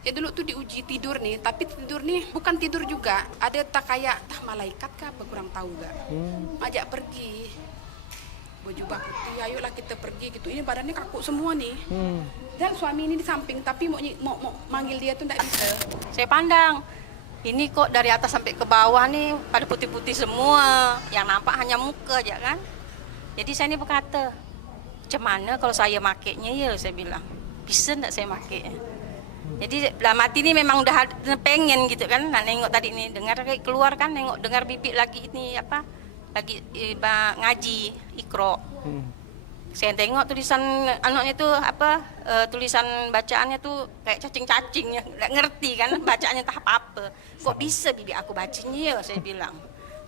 Ya dulu tuh diuji tidur nih, tapi tidur nih bukan tidur juga. Ada tak kayak malaikat kah apa kurang tahu gak. Ajak pergi. Baju putih, ayolah kita pergi gitu. Ini badannya kaku semua nih. Dan suami ini di samping, tapi mau manggil dia tuh enggak bisa. Saya pandang, ini kok dari atas sampai ke bawah nih pada putih-putih semua. Yang nampak hanya muka aja kan. Jadi saya ini berkata, macam mana kalau saya makainya ya, saya bilang. Bisa enggak saya makai? Jadi dalam hati ini memang udah pengen gitu kan, nah nengok tadi nih, dengar kayak keluar kan, dengar bibi lagi ini apa, lagi ngaji Iqra. Saya tengok tulisan anaknya tuh apa, tulisan bacaannya tuh kayak cacing-cacing ya, nggak ngerti kan bacaannya entah apa. Kok bisa bibi aku bacanya ya, saya bilang.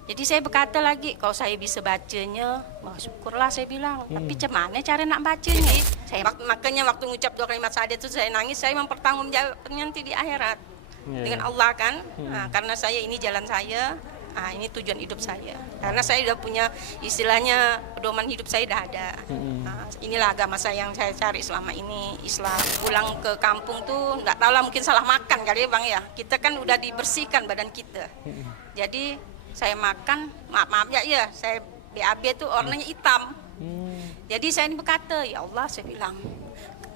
Jadi saya berkata lagi, kalau saya bisa bacanya, wah syukurlah saya bilang. Tapi gimana cara nak bacanya? Saya makanya waktu ngucap 2 kalimat syahadat itu saya nangis, saya mempertanggungjawabkan nanti di akhirat dengan Allah kan. Nah, karena saya ini jalan saya, ini tujuan hidup saya. Karena saya udah punya istilahnya pedoman hidup saya udah ada. Nah, inilah agama saya yang saya cari selama ini, Islam. Pulang ke kampung tuh nggak tahu lah, mungkin salah makan kali ya Bang ya. Kita kan udah dibersihkan badan kita. Jadi saya makan, maaf ya, saya BAB tuh warnanya hitam. Jadi saya ini berkata, ya Allah, saya bilang,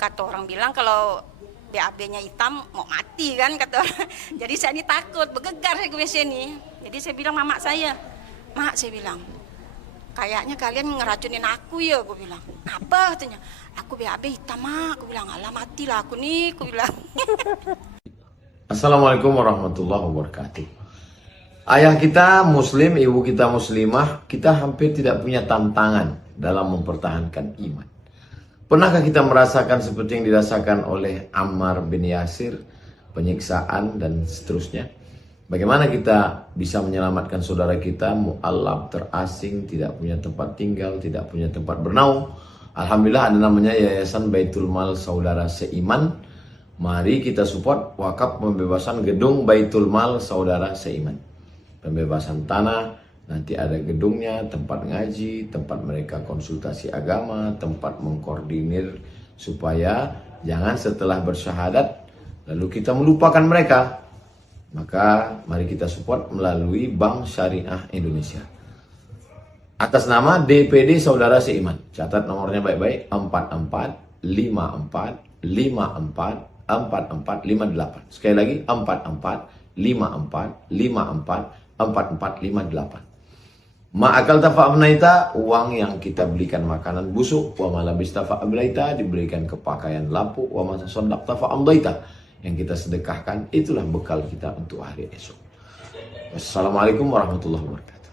kata orang bilang kalau BAB-nya hitam mau mati kan kata orang. Jadi saya ini takut, bergegar saya ke WC ini. Jadi saya bilang mama saya, mak saya bilang, kayaknya kalian ngeracunin aku ya, gue bilang. Apa katanya? Aku BAB hitam mak, aku bilang, alah matilah aku nih, aku bilang. Assalamualaikum warahmatullahi wabarakatuh. Ayah kita muslim, ibu kita muslimah, kita hampir tidak punya tantangan dalam mempertahankan iman. Pernahkah kita merasakan seperti yang dirasakan oleh Ammar bin Yasir, penyiksaan dan seterusnya? Bagaimana kita bisa menyelamatkan saudara kita, mu'allab, terasing, tidak punya tempat tinggal, tidak punya tempat bernaung? Alhamdulillah ada namanya Yayasan Baitul Mal Saudara Seiman. Mari kita support wakaf pembebasan gedung Baitul Mal Saudara Seiman. Pembebasan tanah, nanti ada gedungnya, tempat ngaji, tempat mereka konsultasi agama, tempat mengkoordinir supaya jangan setelah bersyahadat lalu kita melupakan mereka. Maka mari kita support melalui Bank Syariah Indonesia. Atas nama DPD Saudara Seiman. Catat nomornya baik-baik, 44 54 54 4458. Sekali lagi 44 54 54 4458. Ma'akal tafa'amnaita, uang yang kita belikan makanan busuk. Wa malabis tafa'ablaita, diberikan kepakaian lapuk. Wa masasodak tafa'amdaita, yang kita sedekahkan, itulah bekal kita untuk hari esok. Wassalamualaikum warahmatullahi wabarakatuh.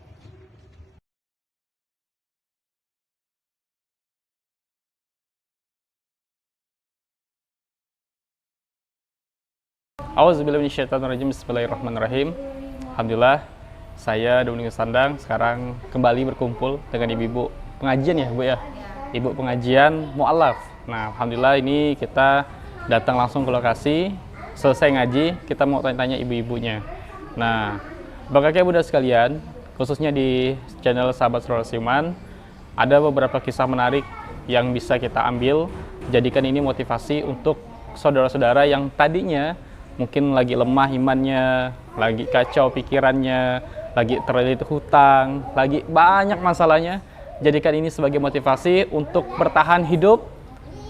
Auzubillahiminasyaitonirrajim. Bismillahirrahmanirrahim. Alhamdulillah, saya Dominikus Sandang sekarang kembali berkumpul dengan ibu-ibu pengajian ya Bu ya. Ibu pengajian mu'alaf. Nah, alhamdulillah ini kita datang langsung ke lokasi. Selesai ngaji, kita mau tanya-tanya ibu-ibunya. Nah, Bapak Ibu dan sekalian, khususnya di channel Sahabat Saudara Seiman, ada beberapa kisah menarik yang bisa kita ambil, jadikan ini motivasi untuk saudara-saudara yang tadinya mungkin lagi lemah imannya, lagi kacau pikirannya, lagi terlilit hutang, lagi banyak masalahnya. Jadikan ini sebagai motivasi untuk bertahan hidup,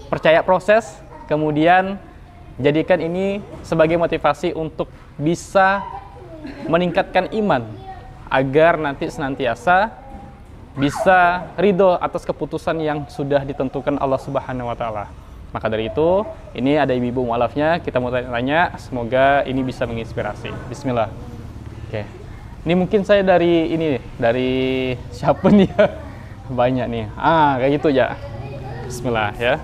percaya proses, kemudian jadikan ini sebagai motivasi untuk bisa meningkatkan iman, agar nanti senantiasa bisa ridho atas keputusan yang sudah ditentukan Allah Subhanahu wa Ta'ala. Maka dari itu, ini ada ibu-ibu mu'alafnya, kita mau tanya-tanya, semoga ini bisa menginspirasi. Bismillah. Oke. Ini mungkin saya dari ini, dari siapa nih ya? Banyak nih. Kayak gitu ya. Bismillah ya.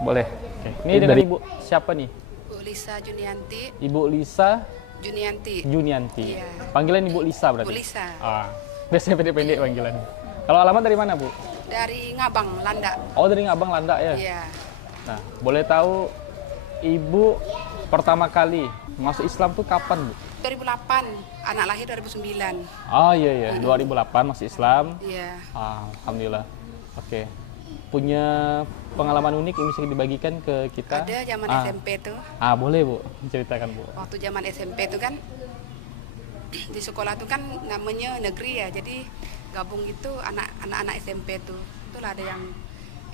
Boleh. Oke. Ini dari ibu siapa nih? Bu Lisa Junianti. Ibu Lisa Junianti. Iya. Panggilan Ibu Lisa berarti? Bu Lisa. Biasanya pendek-pendek panggilan. Kalau alamat dari mana, Bu? Dari Ngabang, Landa. Oh, dari Ngabang, Landa ya? Iya. Nah, boleh tahu Ibu pertama kali masuk Islam tuh kapan, Bu? 2008, anak lahir 2009. Oh iya, 2008 masuk Islam. Iya. Alhamdulillah. Oke. punya pengalaman unik yang bisa dibagikan ke kita? Ada zaman SMP tuh. Boleh Bu, ceritakan Bu. Waktu zaman SMP tuh kan di sekolah tuh kan namanya negeri ya, jadi gabung gitu anak-anak SMP tuh. Itulah ada yang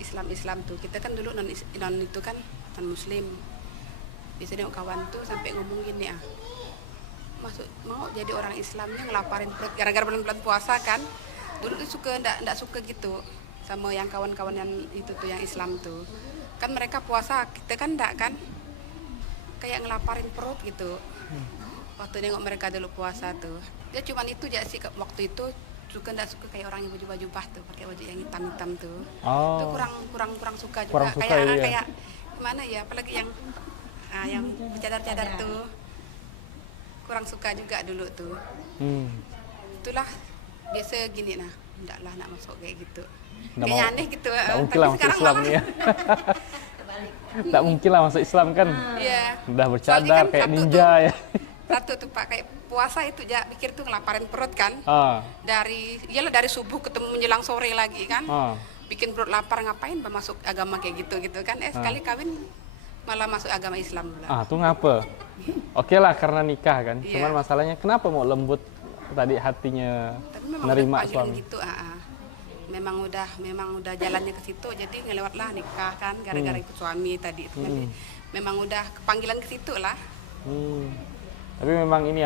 Islam tuh. Kita kan dulu non itu kan non Muslim. Biasanya kawan tuh sampai ngomong gini mau jadi orang Islamnya ngelaparin perut gara-gara bulan puasa kan. Dulu tuh ndak suka gitu sama yang kawan-kawan yang itu tuh yang Islam tuh. Kan mereka puasa, kita kan ndak kan. Kayak ngelaparin perut gitu. Waktu nengok mereka dulu puasa tuh, dia cuman itu aja sih waktu itu nggak suka kayak orang yang baju tuh, pakai baju yang hitam tuh. Itu kurang suka juga. Kayak gimana ya, apalagi yang cadar tuh kurang suka juga dulu tuh. Itulah biasa gini enggak lah nak masuk kayak gitu. Kayaknya aneh gitu. Nggak mungkin lah masuk Islam nih ya. Nggak mungkin lah masuk Islam kan. Iya. Udah bercadar kayak ninja ya. Satu tuh Pak, kayak puasa itu aja pikir tuh ngelaparin perut kan. Dari subuh ketemu menjelang sore lagi kan. Bikin perut lapar, ngapain masuk agama kayak gitu kan. Sekali kawin malah masuk agama Islam pula. Tuh ngapa? Oke lah karena nikah kan. Iya. Cuman masalahnya kenapa mau lembut tadi hatinya nerima suami? Gitu, memang udah jalannya ke situ, jadi ngelewatlah nikah kan gara-gara ikut suami tadi itu kan. Memang udah kepanggilan ke situ lah. Tapi memang ini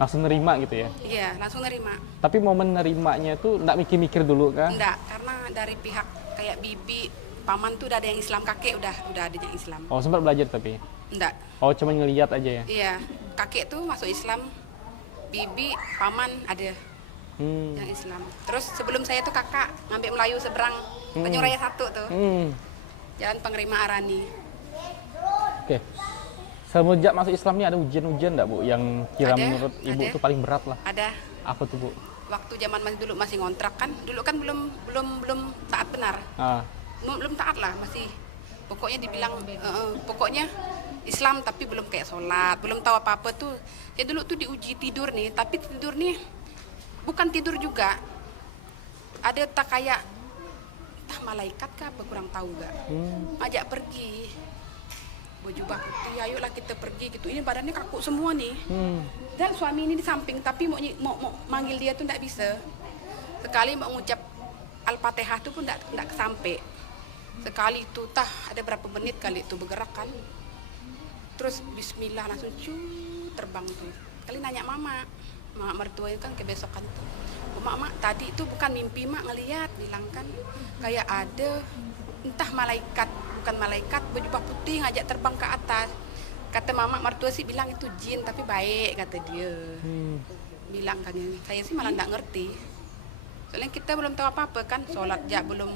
langsung nerima gitu ya? Iya, langsung nerima. Tapi momen nerimanya tuh enggak mikir-mikir dulu kan? Enggak, karena dari pihak kayak bibi, paman tuh udah ada yang Islam, kakek udah ada yang Islam. Sempat belajar tapi? Enggak. Cuma ngeliat aja ya? Iya, kakek tuh masuk Islam, bibi, paman ada yang Islam. Terus sebelum saya tuh kakak ngambil Melayu seberang Tanjung Raya 1 tuh. Jalan Panglima Arani. Oke. Semenjak masuk Islam ini ada ujian-ujian enggak Bu yang menurut Ibu tuh paling berat lah? Ada. Apa tuh Bu? Waktu zaman masih ngontrak kan, dulu kan belum taat benar. Belum taat lah, masih pokoknya dibilang pokoknya Islam tapi belum kayak sholat, belum tahu apa-apa tuh. Ya dulu tuh diuji tidur nih, tapi tidur nih bukan tidur juga. Ada tak kayak malaikat kah apa kurang tahu gak. Ajak pergi. Baju putih, ayolah kita pergi gitu. Ini badannya kaku semua nih. Dan suami ini di samping, tapi mau manggil dia tuh enggak bisa. Sekali mau ngucap Al-Fatihah tuh pun enggak kesampe. Sekali itu ada berapa menit kali itu bergerak kan. Terus bismillah langsung terbang tuh. Kali nanya mama mertua itu kan kebesokan itu. Mak tadi itu bukan mimpi mak ngelihat, bilang kan kayak ada entah malaikat, bukan malaikat, baju putih ngajak terbang ke atas. Kata mama mertua sih bilang itu jin tapi baik kata dia. Bilang kan saya sih malah nggak ngerti. Soalnya kita belum tahu apa-apa kan, sholat aja belum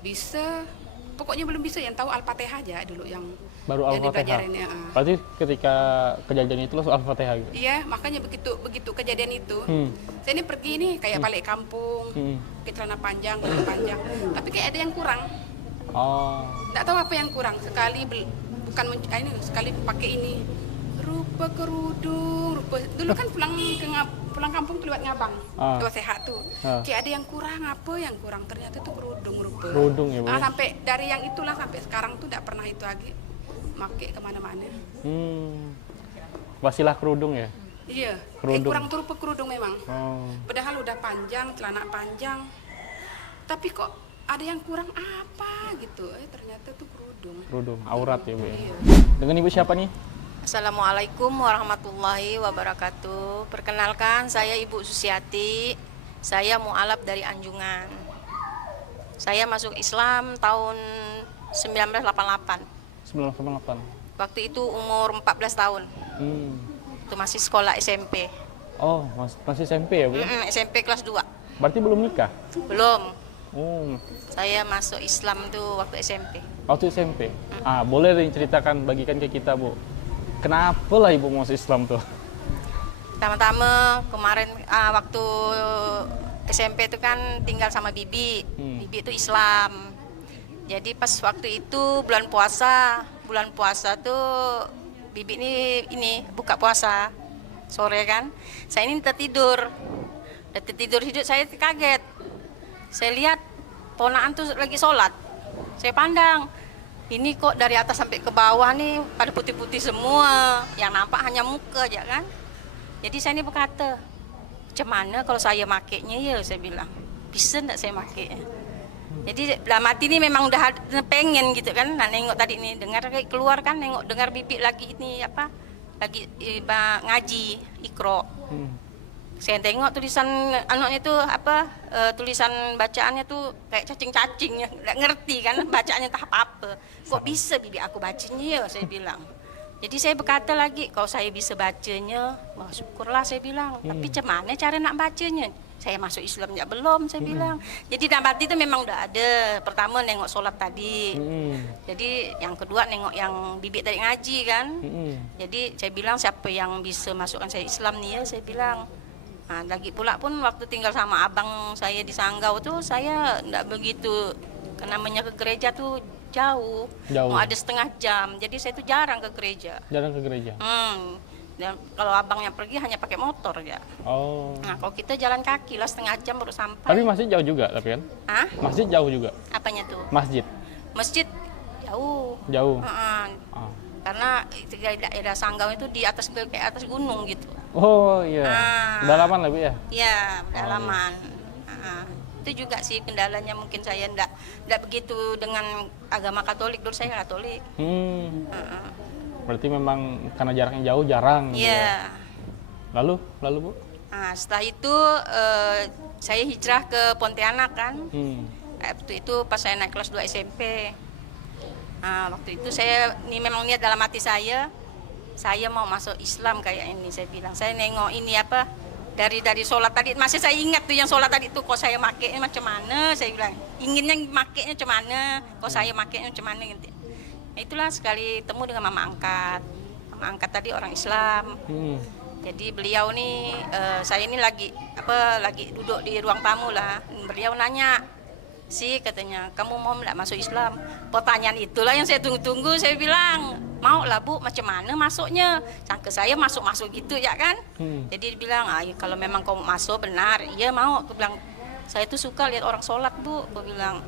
bisa. Pokoknya belum bisa, yang tahu Al-Fatihah aja dulu yang baru Al-Fatihah. Berarti ketika kejadian itu langsung Al-Fatihah gitu. Iya, makanya begitu kejadian itu. Saya ini pergi nih kayak balik kampung. Pakai celana panjang. Tapi kayak ada yang kurang. Nggak tahu apa yang kurang. Sekali sekali pakai ini rupa kerudung, dulu kan pulang kampung tuh lewat Ngabang, lewat Sehat tuh. Kayak ada yang kurang, apa yang kurang? Ternyata itu kerudung rupa. Kerudung ya Bu. Sampai dari yang itulah sampai sekarang tuh nggak pernah itu lagi pakai kemana-mana. Wasilah kerudung ya? Iya. Kerudung. Kurang tuh rupa kerudung memang. Padahal udah panjang, celana panjang. Tapi kok ada yang kurang apa gitu? Ternyata tuh kerudung. Kerudung, aurat ya Bu ya. Iya. Dengan Ibu siapa nih? Assalamualaikum warahmatullahi wabarakatuh. Perkenalkan, saya Ibu Susiati. Saya mu'alaf dari Anjungan. Saya masuk Islam tahun 1988. 1988. Waktu itu umur 14 tahun. Itu masih sekolah SMP. Masih SMP ya Bu? SMP kelas 2. Berarti belum nikah? Belum. Saya masuk Islam tuh waktu SMP. Waktu SMP? Boleh diceritakan, bagikan ke kita Bu. Kenapa lah Ibu masuk Islam tuh? Pertama-tama kemarin waktu SMP itu kan tinggal sama Bibi. Bibi itu Islam. Jadi pas waktu itu bulan puasa tuh Bibi ini buka puasa sore kan. Saya ini tertidur hidup, saya kaget. Saya lihat ponakan tuh lagi sholat. Saya pandang, ini kok dari atas sampai ke bawah nih pada putih-putih semua. Yang nampak hanya muka aja kan. Jadi saya ini berkata, macam mana kalau saya makainya ya, saya bilang. Bisa enggak saya makai? Jadi dalam hati ini memang udah pengen gitu kan. Nah, nengok tadi nih, dengar kayak keluar kan, dengar bibi lagi ini apa? Lagi ngaji Iqra. Saya tengok tulisan anaknya itu apa, tulisan bacaannya tuh kayak cacing-cacing ya, nggak ngerti kan bacaannya entah apa-apa. Kok bisa bibi aku bacanya ya, saya bilang. Jadi saya berkata lagi, kalau saya bisa bacanya, wah syukurlah saya bilang. Tapi macam mana cara nak bacanya? Saya masuk Islam ya belum, saya bilang. Jadi dalam hati itu memang udah ada. Pertama nengok sholat tadi. Jadi yang kedua nengok yang bibi tadi ngaji kan. Jadi saya bilang siapa yang bisa masukkan saya Islam nih ya, saya bilang. Nah, lagi pula pun waktu tinggal sama abang saya di Sanggau tuh saya enggak begitu, namanya ke gereja tuh jauh. Mau ada setengah jam, jadi saya tuh jarang ke gereja. Jarang ke gereja? Dan kalau abangnya pergi hanya pakai motor ya. Oh. Nah kalau kita jalan kaki lah setengah jam baru sampai. Tapi masjid jauh juga tapi kan? Hah? Masjid jauh juga? Apanya tuh? Masjid? Masjid jauh. Jauh? Karena daerah Sanggau itu di atas kayak atas gunung gitu. Oh iya, pedalaman lah Bu ya? Iya, pedalaman. Itu juga sih kendalanya, mungkin saya enggak begitu dengan agama Katolik, dulu saya Katolik. Berarti memang karena jaraknya jauh jarang gitu ya? Lalu Bu? Nah, setelah itu saya hijrah ke Pontianak kan. Waktu itu pas saya naik kelas 2 SMP. Nah, waktu itu saya ini memang niat dalam hati saya mau masuk Islam kayak ini, saya bilang. Saya nengok ini apa dari sholat tadi, masih saya ingat tuh yang sholat tadi tuh, kok saya makainya macam mana, saya bilang. Inginnya makainya macam mana, kok saya makainya macam mana gitu. Nah, itulah sekali temu dengan mama angkat. Mama angkat tadi orang Islam. Jadi beliau nih saya ini lagi duduk di ruang tamu lah. Beliau nanya, "Si," katanya, "kamu mau enggak masuk Islam?" Pertanyaan itulah yang saya tunggu-tunggu. Saya bilang, "Mau lah Bu, macam mana masuknya?" Sangka saya masuk-masuk gitu ya kan. Jadi dia bilang, "Kalau memang kamu masuk benar, iya mau." Aku bilang, "Saya tuh suka lihat orang sholat Bu," aku bilang.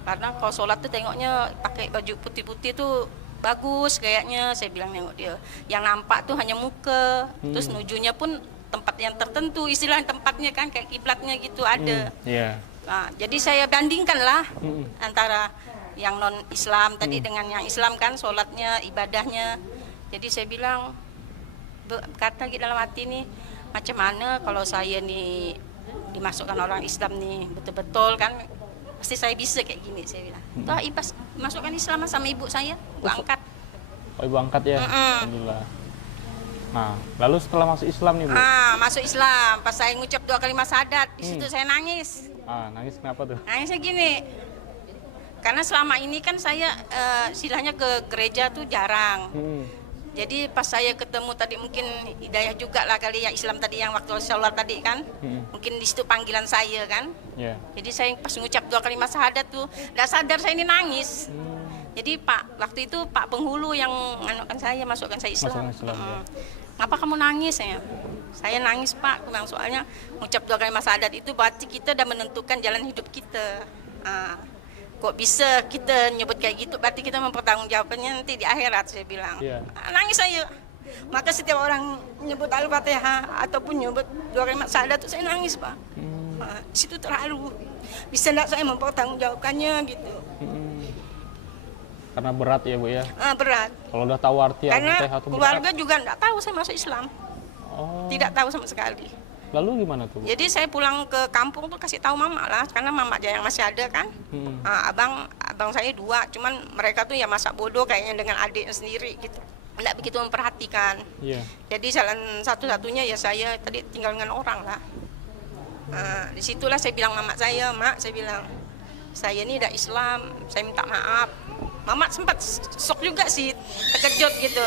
Karena kalau sholat tuh tengoknya pakai baju putih-putih tuh bagus kayaknya, saya bilang nengok dia. Yang nampak tuh hanya muka, terus nujunya pun tempat yang tertentu, istilah tempatnya kan kayak kiblatnya gitu ada. Nah, jadi saya bandingkan lah antara yang non Islam tadi dengan yang Islam kan, sholatnya, ibadahnya. Jadi saya bilang, kata gitu dalam hati nih, macam mana kalau saya nih dimasukkan orang Islam nih betul-betul kan, pasti saya bisa kayak gini, saya bilang. Tuh Ibas masukkan Islam sama ibu saya, ibu angkat. Oh, ibu angkat ya? Alhamdulillah. Nah, lalu setelah masuk Islam nih Bu? Masuk Islam, pas saya ngucap 2 kalimat syahadat, di situ saya nangis. Nangis kenapa tuh? Nangisnya gini, karena selama ini kan saya istilahnya ke gereja tuh jarang. Jadi pas saya ketemu tadi, mungkin hidayah juga lah kali ya, Islam tadi yang waktu sholat tadi kan, mungkin di situ panggilan saya kan. Jadi saya pas ngucap 2 kalimat syahadat tuh, nggak sadar saya ini nangis. Jadi waktu itu Pak penghulu yang nganukan saya, masukkan saya Islam. Ngapa kamu nangis ya? Saya nangis Pak, soalnya ngucap 2 kalimat syahadat itu berarti kita udah menentukan jalan hidup kita. Kok bisa kita nyebut kayak gitu, berarti kita mempertanggungjawabkannya nanti di akhirat, saya bilang. Nangis saya. Maka setiap orang nyebut Al-Fatihah ataupun nyebut 2 kalimat syahadat itu saya nangis Pak. Di situ terharu. Bisa enggak saya mempertanggungjawabkannya gitu. Karena berat ya Bu ya? Berat. Kalau udah tahu arti Al-Fatihah itu keluarga juga enggak tahu saya masuk Islam. Tidak tahu sama sekali. Lalu gimana tuh Bu? Jadi saya pulang ke kampung tuh kasih tahu mama lah, karena mama aja yang masih ada kan. Abang saya 2, cuman mereka tuh ya masa bodoh kayaknya dengan adiknya sendiri gitu. Enggak begitu memperhatikan. Jadi jalan satu-satunya ya saya tadi tinggal dengan orang lah. Disitulah saya bilang mama saya, "Mak," saya bilang, "saya ini udah Islam, saya minta maaf." Mama sempat shock juga sih, terkejut gitu.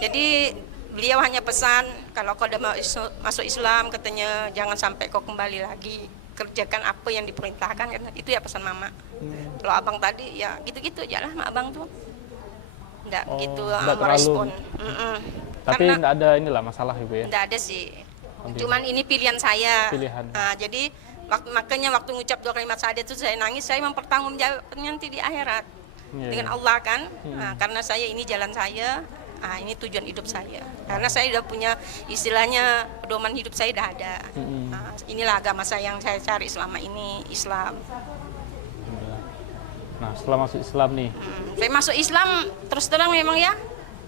Jadi beliau hanya pesan, kalau kau udah masuk Islam, katanya jangan sampai kau kembali lagi, kerjakan apa yang diperintahkan, kan itu ya pesan mama. Kalau abang tadi ya gitu-gitu aja lah, abang tuh enggak gitu merespon. Tapi enggak ada inilah masalah Ibu ya? Enggak ada sih. Cuman ini pilihan saya. Pilihan. Jadi Makanya waktu ngucap 2 kalimat syahadat itu saya nangis, saya mempertanggungjawabkan nanti di akhirat dengan Allah kan. Nah, karena saya ini jalan saya, ini tujuan hidup saya. Karena saya udah punya istilahnya pedoman hidup saya udah ada. Nah, inilah agama saya yang saya cari selama ini, Islam. Nah, setelah masuk Islam nih, Saya masuk Islam terus terang memang ya.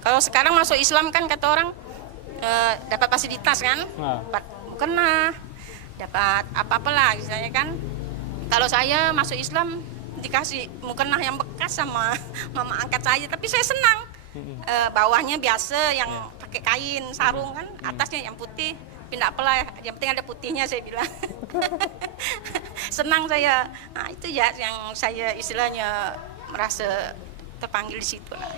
Kalau sekarang masuk Islam kan kata orang dapat fasilitas kan, dapat mukena, dapat apa-apalah misalnya kan. Kalau saya masuk Islam dikasih mukena yang bekas sama mama angkat saya, tapi saya senang. Bawahnya biasa yang pakai kain sarung kan, atasnya yang putih. Tidak apalah, yang penting ada putihnya saya bilang. Senang saya. Nah, itu ya yang saya istilahnya merasa terpanggil di situ lah.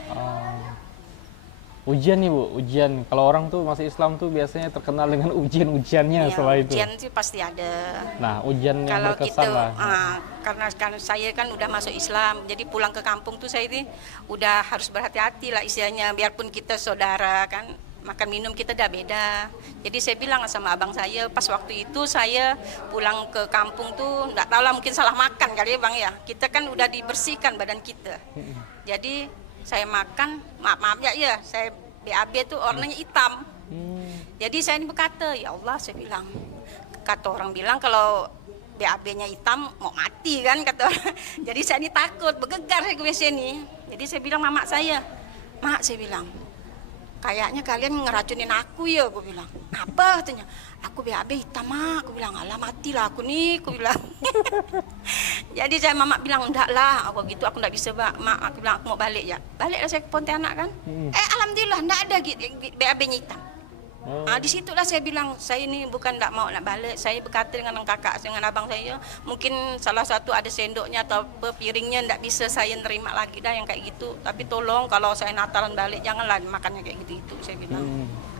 ujian nih Bu, ujian. Kalau orang tuh masuk Islam tuh biasanya terkenal dengan ujian-ujiannya setelah itu. Ujian sih pasti ada. Nah, ujian yang Kalau berkesan gitu, lah. karena saya kan udah masuk Islam, jadi pulang ke kampung tuh saya ini udah harus berhati-hati lah istilahnya. Biarpun kita saudara kan, makan minum kita udah beda. Jadi saya bilang sama abang saya, pas waktu itu saya pulang ke kampung tuh, nggak tahu lah mungkin salah makan kali ya bang ya. Kita kan udah dibersihkan badan kita. Jadi saya makan, maaf ya, saya BAB tuh warnanya hitam. Jadi saya ini berkata, ya Allah saya bilang, kata orang bilang kalau BAB-nya hitam mau mati kan kata orang. Jadi saya ini takut, bergegar saya ke WC ini. Jadi saya bilang mama saya, mak saya bilang, kayaknya kalian ngeracunin aku ya, aku bilang. Apa katanya? Aku BAB hitam mak, aku bilang, alah matilah aku nih, aku bilang. Jadi saya mama bilang, enggak lah, aku gitu aku enggak bisa mak, aku bilang aku mau balik ya. Baliklah saya ke Pontianak kan. Alhamdulillah enggak ada BAB-nya hitam. Nah, disitulah saya bilang, saya ini bukan enggak mau nak balik, saya berkata dengan kakak, dengan abang saya, mungkin salah satu ada sendoknya atau piringnya enggak bisa saya nerima lagi dah yang kayak gitu. Tapi tolong kalau saya Natalan balik janganlah makannya kayak gitu saya bilang.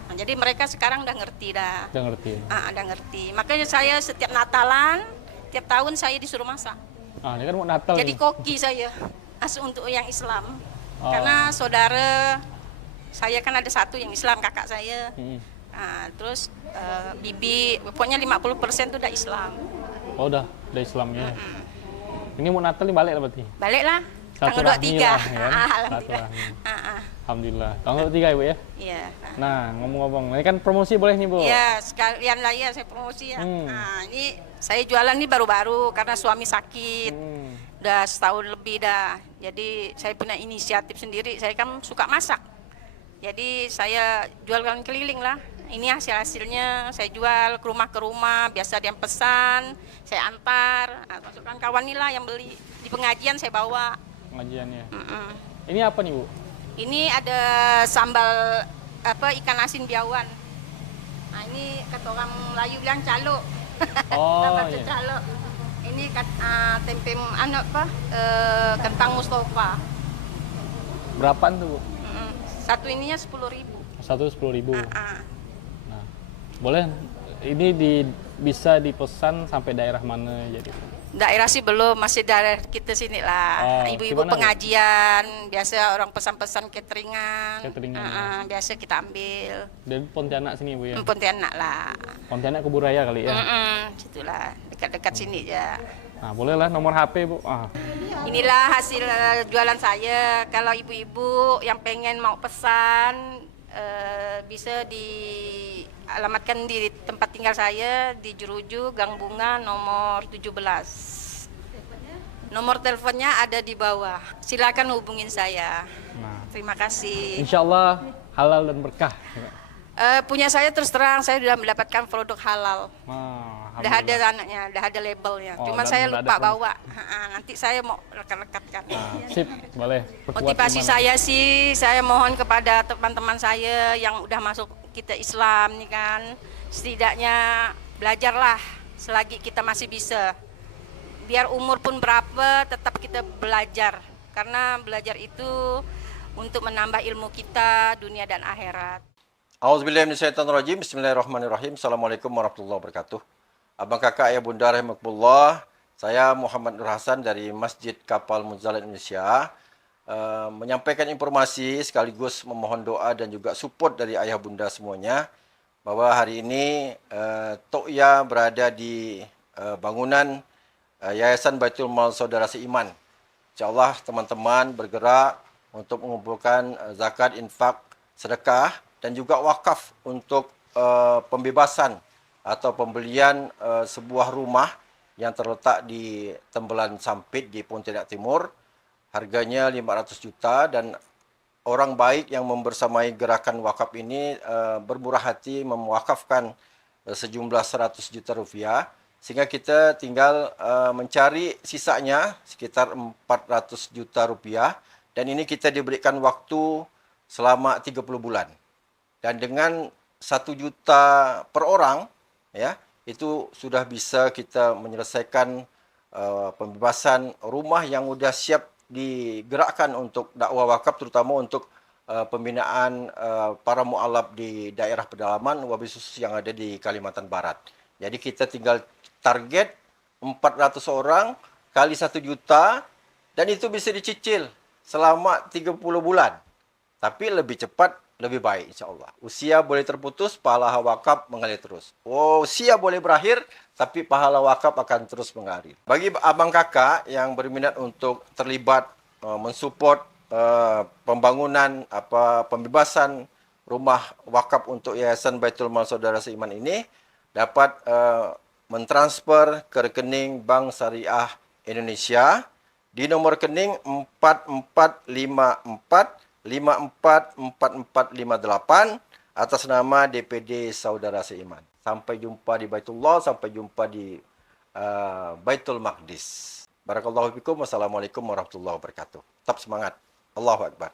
Nah, jadi mereka sekarang udah ngerti dah. Udah ngerti. Udah ngerti. Makanya saya setiap Natalan, tiap tahun saya disuruh masak. Ini kan mau Natal Jadi nih. koki saya untuk yang Islam. Karena saudara saya kan ada satu yang Islam, kakak saya. Terus bibi, pokoknya 50% itu udah Islam. Oh udah Islamnya. Ini mau Natal nih balik lah berarti. Baliklah tanggal 23. Silaturahmi lah, ya. Alhamdulillah. Alhamdulillah. Tanggal 23 Ibu ya. Iya. Nah, ngomong-ngomong, ini kan promosi boleh nih Bu. Iya, sekalian lah ya saya promosi ya. Ini saya jualan nih baru-baru karena suami sakit. Udah setahun lebih dah. Jadi saya punya inisiatif sendiri. Saya kan suka masak. Jadi saya jualan keliling lah. Ini hasil-hasilnya saya jual ke rumah, biasa dia pesan, saya antar. Masukkan kawan nih lah yang beli. Di pengajian saya bawa. Pengajiannya. Ini apa nih Bu? Ini ada sambal ikan asin biawan. Nah ini kata orang Melayu bilang calo. Iya. Calo. Ini tempe kentang Mustafa. Berapaan tuh Bu? Satu ininya 10.000. Satu 10.000. Nah, boleh. Ini bisa dipesan sampai daerah mana jadi? Daerah sih belum, masih daerah kita sini lah. Ibu-ibu gimana, Bu? pengajian, biasa orang pesan-pesan cateringan. Cateringan, Biasa kita ambil. Dari Pontianak sini Bu ya? Pontianak lah. Pontianak Kebun Raya kali ya? Situlah, dekat-dekat sini aja. Nah, bolehlah nomor HP Bu. Inilah hasil jualan saya. Kalau ibu-ibu yang pengen mau pesan, bisa dialamatkan di tempat tinggal saya di Jeruju, Gang Bunga nomor 17. Nomor teleponnya ada di bawah. Silakan hubungin saya. Terima kasih. Insya Allah halal dan berkah. Punya saya terus terang, saya sudah mendapatkan produk halal. Udah ada anaknya, udah ada labelnya. Cuman saya lupa bawa. Nanti saya mau rekat-rekatkan. Sip, boleh. Motivasi saya sih, saya mohon kepada teman-teman saya yang udah masuk kita Islam nih kan, setidaknya belajarlah selagi kita masih bisa. Biar umur pun berapa, tetap kita belajar. Karena belajar itu untuk menambah ilmu kita dunia dan akhirat. Auzubillahiminasyaitonirrajim. Bismillahirrahmanirrahim. Assalamualaikum warahmatullahi wabarakatuh. Abang kakak ayah bunda rahimakumullah. Saya Muhammad Nur Hasan dari Masjid Kapal Muzalat Indonesia. Menyampaikan informasi sekaligus memohon doa dan juga support dari ayah bunda semuanya. Bahwa hari ini Tok Ya berada di bangunan Yayasan Baitul Mal Saudara Seiman. InsyaAllah teman-teman bergerak untuk mengumpulkan zakat, infak, sedekah dan juga wakaf untuk pembebasan atau pembelian sebuah rumah yang terletak di Tembelan Sampit di Pontianak Timur. Harganya 500 juta dan orang baik yang membersamai gerakan wakaf ini bermurah hati mewakafkan sejumlah 100 juta rupiah. Sehingga kita tinggal mencari sisanya sekitar 400 juta rupiah. Dan ini kita diberikan waktu selama 30 bulan. Dan dengan 1 juta per orang, ya, itu sudah bisa kita menyelesaikan pembebasan rumah yang sudah siap digerakkan untuk dakwah wakaf, terutama untuk pembinaan para mu'alaf di daerah pedalaman, wabil khusus yang ada di Kalimantan Barat. Jadi kita tinggal target 400 orang kali 1 juta dan itu bisa dicicil selama 30 bulan. Tapi lebih cepat, lebih baik insyaAllah. Usia boleh terputus, pahala wakaf mengalir terus. Usia boleh berakhir, tapi pahala wakaf akan terus mengalir. Bagi abang kakak yang berminat untuk terlibat mensupport pembangunan pembebasan rumah wakaf untuk Yayasan Baitul Mal Saudara Seiman ini, dapat mentransfer ke rekening Bank Syariah Indonesia di nomor rekening 4454544458 atas nama DPD Saudara Seiman. Sampai jumpa di Baitullah, sampai jumpa di Baitul Maqdis. Barakallahu fikum. Wassalamualaikum warahmatullahi wabarakatuh. Tetap semangat. Allahu Akbar.